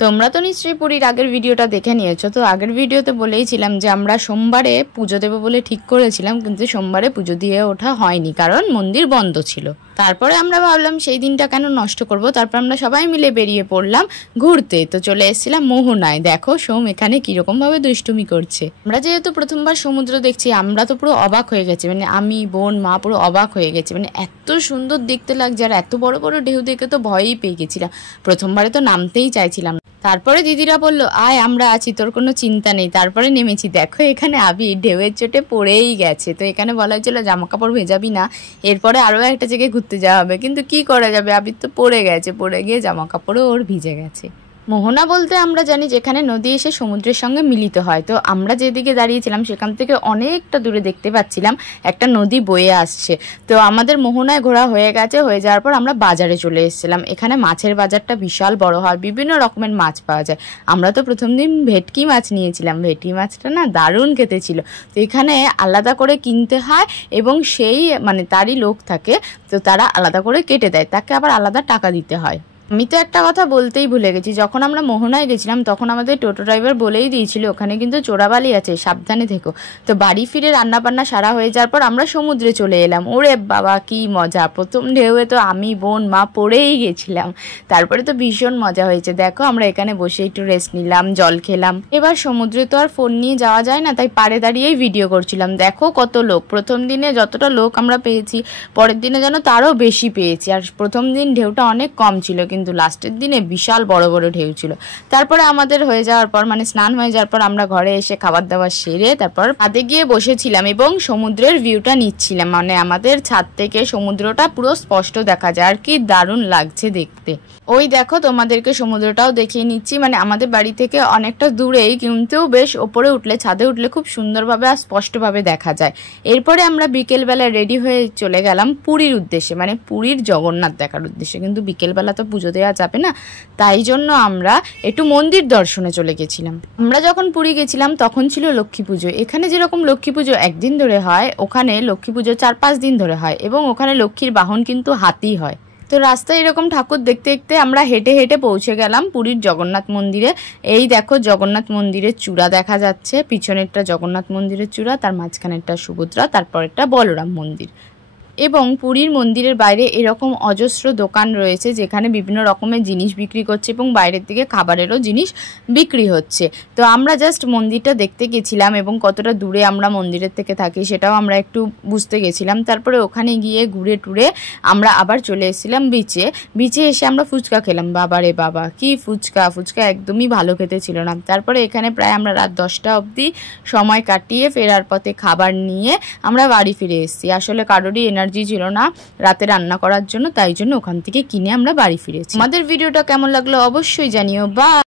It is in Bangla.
তোমরা তো নিশ্চয়ই পুরীর আগের ভিডিওটা দেখে নিয়েছো। তো আগের ভিডিওতে বলেইছিলাম যে আমরা সোমবারে পুজো দেবো বলে ঠিক করেছিলাম, কিন্তু সোমবারে পুজো দিয়ে ওঠা হয়নি কারণ মন্দির বন্ধ ছিল। তারপরে আমরা ভাবলাম সেই দিনটা কেন নষ্ট করব, তারপর আমরা সবাই মিলে বেরিয়ে পড়লাম ঘুরতে। তো চলে এসেছিলাম মোহনায়। দেখো সোম এখানে কিরকম ভাবে দুষ্টুমি করছে। আমরা যেহেতু প্রথমবার সমুদ্র দেখছি, আমরা তো পুরো অবাক হয়ে গেছি, মানে আমি বোন মা পুরো অবাক হয়ে গেছি, মানে এত সুন্দর দেখতে লাগছে আর এত বড় বড় ঢেউ দেখে তো ভয়ই পেয়ে গেছিলাম। প্রথমবারে তো নামতেই চাইছিলাম। তারপরে দিদিরা বললো আয় আমরা আছি, তোর কোনো চিন্তা নেই। তারপরে নেমেছি, দেখো এখানে আবির ঢেউয়ের চোটে পড়েই গেছে। তো এখানে বলা হয়েছিল জামা কাপড় ভেজাবি না, এরপরে আরও একটা জায়গায় ঘুরতে যাওয়া হবে, কিন্তু কি করা যাবে, আবির তো পড়ে গেছে, পড়ে গিয়ে জামা কাপড়ও ওর ভিজে গেছে। মোহনা বলতে আমরা জানি যেখানে নদী এসে সমুদ্রের সঙ্গে মিলিত হয়। তো আমরা যেদিকে দাঁড়িয়েছিলাম সেখান থেকে অনেকটা দূরে দেখতে পাচ্ছিলাম একটা নদী বয়ে আসছে। তো আমাদের মোহনায় ঘোরা হয়ে গেছে, হয়ে যাওয়ার পর আমরা বাজারে চলে এসেছিলাম। এখানে মাছের বাজারটা বিশাল বড় হয়, বিভিন্ন রকমের মাছ পাওয়া যায়। আমরা তো প্রথম দিন ভেটকি মাছ নিয়েছিলাম, ভেটকি মাছটা না দারুণ খেতে ছিল। তো এখানে আলাদা করে কিনতে হয় এবং সেই মানে তারই লোক থাকে, তো তারা আলাদা করে কেটে দেয়, তাকে আবার আলাদা টাকা দিতে হয়। আমি তো একটা কথা বলতেই ভুলে গেছি, যখন আমরা মোহনায় গেছিলাম তখন আমাদের টোটো ড্রাইভার বলেই দিয়েছিল ওখানে কিন্তু চোরাবালি আছে, সাবধানে থেকো। তো বাড়ি ফিরে রান্নাবান্না সারা হয়ে যাওয়ার পর আমরা সমুদ্রে চলে এলাম। ওরে বাবা কি মজা, প্রথম ঢেউয়ে তো আমি বোন মা পড়েই গেছিলাম। তারপরে তো ভীষণ মজা হয়েছে। দেখো আমরা এখানে বসে একটু রেস্ট নিলাম, জল খেলাম। এবার সমুদ্রে তো আর ফোন নিয়ে যাওয়া যায় না, তাই পাড়ে দাঁড়িয়েই ভিডিও করছিলাম। দেখো কত লোক, প্রথম দিনে যতটা লোক আমরা পেয়েছি পরের দিনে যেন তারও বেশি পেয়েছি। আর প্রথম দিন ঢেউটা অনেক কম ছিল, কিন্তু লাস্টের দিনে বিশাল বড় বড় ঢেউ ছিল। তারপরে আমাদের হয়ে যাওয়ার পর মানে স্নান হয়ে যাওয়ার পর আমরা ঘরে এসে খাবার দাবার সেরে তারপর ছাদে গিয়ে বসেছিলাম এবং সমুদ্রের ভিউটা নিচ্ছিলাম। মানে আমাদের ছাদ থেকে সমুদ্রটা পুরো স্পষ্ট দেখা যায়, আর কি দারুণ লাগছে দেখতে। ওই দেখো তোমাদেরকে সমুদ্রটাও দেখিয়ে নিচ্ছি, মানে আমাদের বাড়ি থেকে অনেকটা দূরেই, কিন্তু বেশ ওপরে উঠলে ছাদে উঠলে খুব সুন্দরভাবে আর স্পষ্টভাবে দেখা যায়। এরপরে আমরা বিকেলবেলায় রেডি হয়ে চলে গেলাম পুরীর উদ্দেশ্যে, মানে পুরীর জগন্নাথ দেখার উদ্দেশ্যে। কিন্তু বিকেলবেলা তো পুজো দেওয়া যাবে না, তাই জন্য আমরা একটু মন্দির দর্শনে চলে গেছিলাম। আমরা যখন পুরী গেছিলাম তখন ছিল লক্ষ্মী পুজো। এখানে যেরকম লক্ষ্মী পুজো একদিন ধরে হয়, ওখানে লক্ষ্মী পুজো 4-5 দিন ধরে হয় এবং ওখানে লক্ষ্মীর বাহন কিন্তু হাতি হয়। তো রাস্তায় এরকম ঠাকুর দেখতে দেখতে আমরা হেঁটে হেঁটে পৌঁছে গেলাম পুরীর জগন্নাথ মন্দিরে। এই দেখো জগন্নাথ মন্দিরের চূড়া দেখা যাচ্ছে, পিছনেরটা জগন্নাথ মন্দিরের চূড়া, তার মাঝখানেরটা সুভদ্রা, তারপরেরটা বলরাম মন্দির। এবং পুরীর মন্দিরের বাইরে এরকম অজস্র দোকান রয়েছে যেখানে বিভিন্ন রকমের জিনিস বিক্রি করছে এবং বাইরের দিকে খাবারেরও জিনিস বিক্রি হচ্ছে। তো আমরা জাস্ট মন্দিরটা দেখতে গেছিলাম এবং কতটা দূরে আমরা মন্দিরের থেকে থাকি সেটাও আমরা একটু বুঝতে গেছিলাম। তারপরে ওখানে গিয়ে ঘুরে টুরে আমরা আবার চলে এসেছিলাম বিচে। বিচে এসে আমরা ফুচকা খেলাম। বাবা রে বাবা কি ফুচকা, ফুচকা একদমই ভালো খেতে ছিল না। তারপরে এখানে প্রায় আমরা রাত 10টা অবধি সময় কাটিয়ে ফেরার পথে খাবার নিয়ে আমরা বাড়ি ফিরে এসেছি। আসলে কারোরই এনার্জি ছিল না রাতে রান্না করার জন্য, তাই জন্য ওখান থেকে কিনে আমরা বাড়ি ফিরেছি। আমাদের ভিডিওটা কেমন লাগলো অবশ্যই জানিও। বা